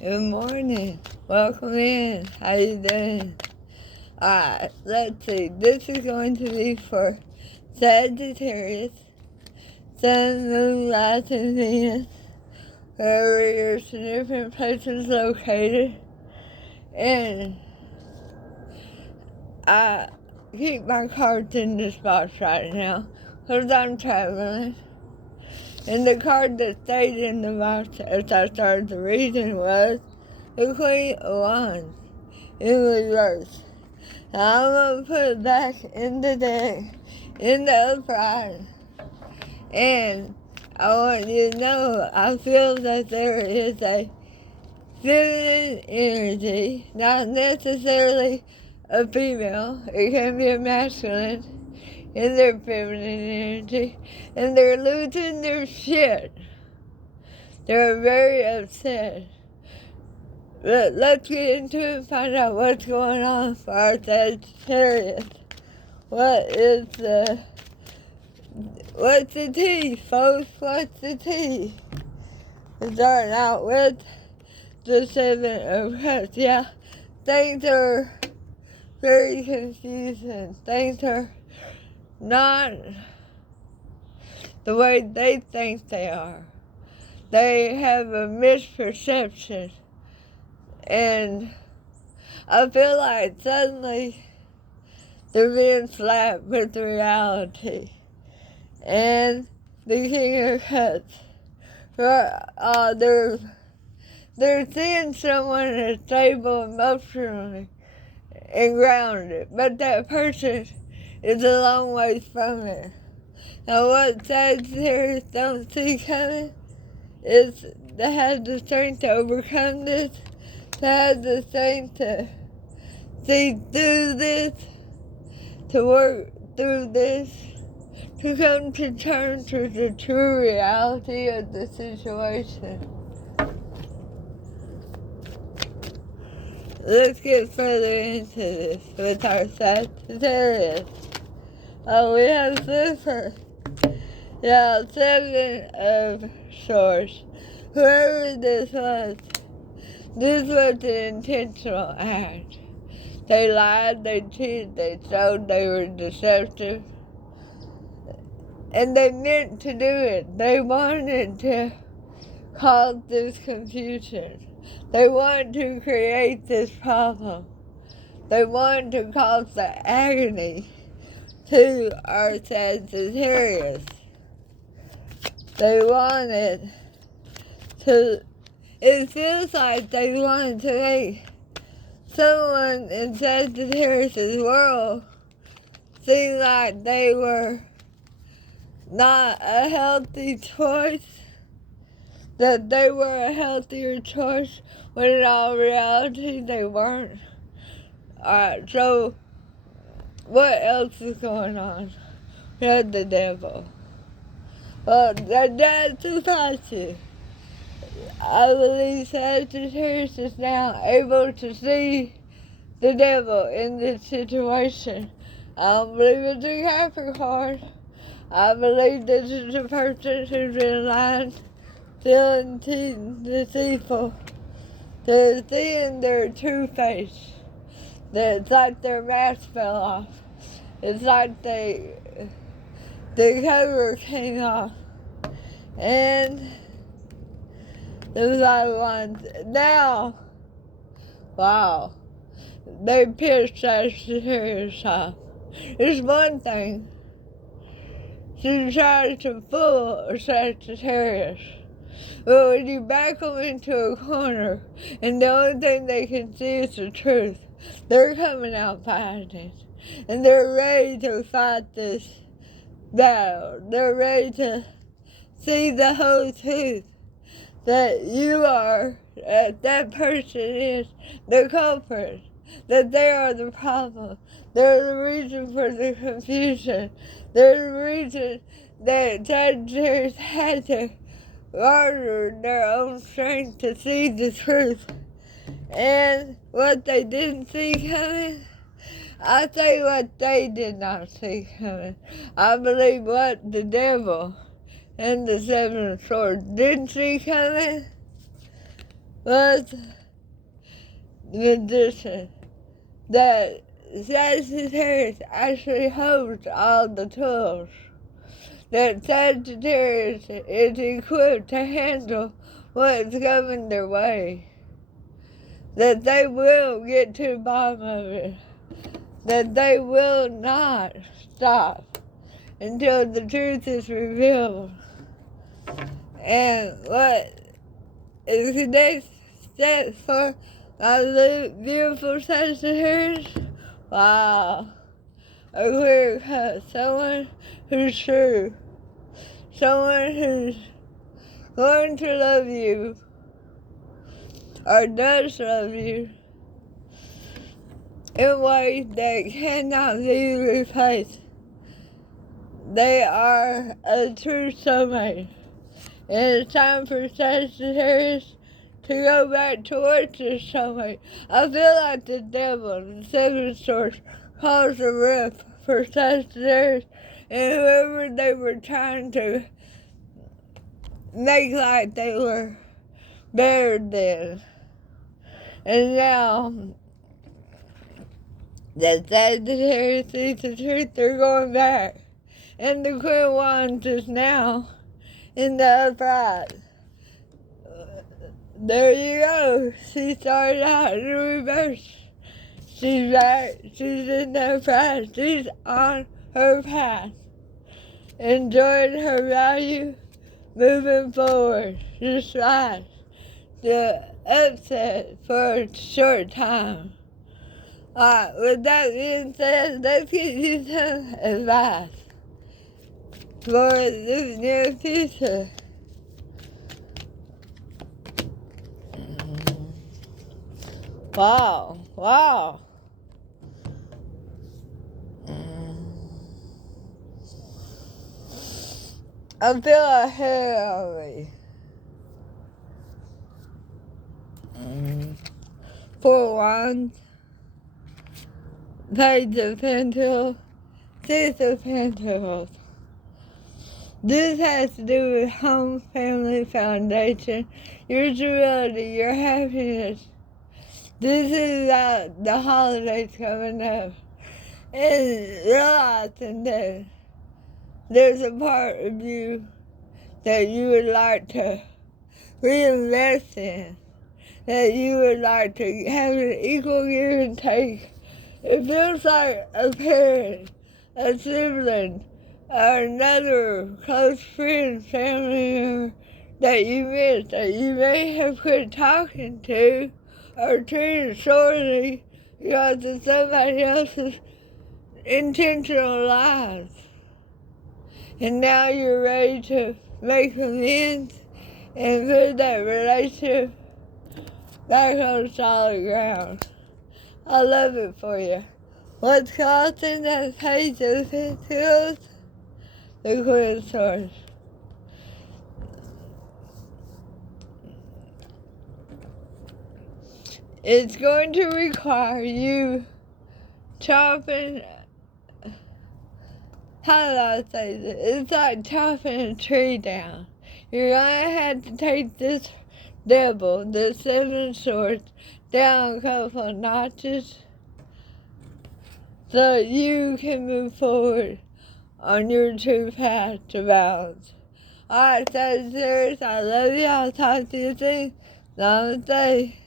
Good morning. Welcome in. How you doing? Alright, let's see. This is going to be for Sagittarius, Sun, Moon, Rising, Venus, wherever your different places located. And I keep my cards in this box right now because I'm traveling. And the card that stayed in the box as I started the reading was the Queen of Wands in reverse. Now I'm going to put it back in the deck, in the upright. And I want you to know, I feel that there is a feminine energy, not necessarily a female. It can be a masculine in their feminine energy. And they're losing their shit. They're very upset. Let's get into it and find out what's going on for our Sagittarius. What's the tea, folks? What's the tea? We're starting out with the Seven of Cups. Yeah, things are very confusing. Things are not the way they think they are. They have a misperception. And I feel like suddenly they're being slapped with reality. And the King of Cups, they're seeing someone as stable emotionally and grounded, but that person is a long ways from it. Now what Sagittarius don't see coming is to have the strength to overcome this, to have the strength to see through this, to work through this, to come to terms with the true reality of the situation. Let's get further into this with our Sagittarius. We have this first. Yeah, Seven of Swords. Whoever this was an intentional act. They lied, they cheated, they stole, they were deceptive. And they meant to do it. They wanted to cause this confusion. They wanted to create this problem. They wanted to cause the agony to our Sagittarius. They wanted to, it feels like they wanted to make someone in Sagittarius' world seem like they were not a healthy choice, that they were a healthier choice, when in all reality they weren't. Alright, so what else is going on? We have the devil. Well, that's about you. I believe Sagittarius is now able to see the devil in this situation. I don't believe it's a Capricorn. I believe this is a person who's been lying, stealing, cheating, deceitful. They're seeing their true face. It's like their mask fell off. It's like the cover came off. And there's other ones. Now, wow, they pissed Sagittarius off. It's one thing to try to fool a Sagittarius, but when you back them into a corner and the only thing they can see is the truth, they're coming out fighting. And they're ready to fight this battle. They're ready to see the whole truth. That you are, that person is the culprit. That they are the problem. They're the reason for the confusion. They're the reason that Sagittarius had to garner their own strength to see the truth. And what they didn't see coming, I say what they did not see coming. I believe what the devil and the Seven of Swords didn't see coming was the magician. That Sagittarius actually holds all the tools. That Sagittarius is equipped to handle what's coming their way. That they will get to the bottom of it. That they will not stop until the truth is revealed. And what is the next step for my beautiful Sagittarius? Wow. A clear cut. Someone who's true. Someone who's going to love you. Or does love you. In ways that cannot be replaced. They are a true soulmate. And it's time for Sagittarius to go back towards his soulmate. I feel like the devil, the seven swords, caused a rift for Sagittarius and whoever they were trying to make like they were better than. And now that Sagittarius sees the truth, they're going back. And the Queen of Wands is now in the upright. There you go. She started out in reverse. She's back. She's in the upright. She's on her path. Enjoying her value, moving forward. Despite the upset for a short time. Alright, with that being said, let's get you some advice for the near future. Wow. I feel a hair already. Four Wands, Page of Pentacles, Six of Pentacles. This has to do with home, family, foundation, your stability, your happiness. This is about the holidays coming up. And realizing that there's a part of you that you would like to reinvest in. That you would like to have an equal give and take. It feels like a parent, a sibling, or another close friend, family member that you miss, that you may have quit talking to or treated sorely because of somebody else's intentional lies. And now you're ready to make amends and put that relationship back on solid ground. I love it for you. What's causing that Page of Pentacles? The Queen of Swords. It's going to require you chopping, how do I say this? It's like chopping a tree down. You're going to have to take this devil, the seven swords, down a couple of notches so you can move forward on your true path to balance. Alright, Sagittarius, I love you. I'll talk to you soon. Namaste.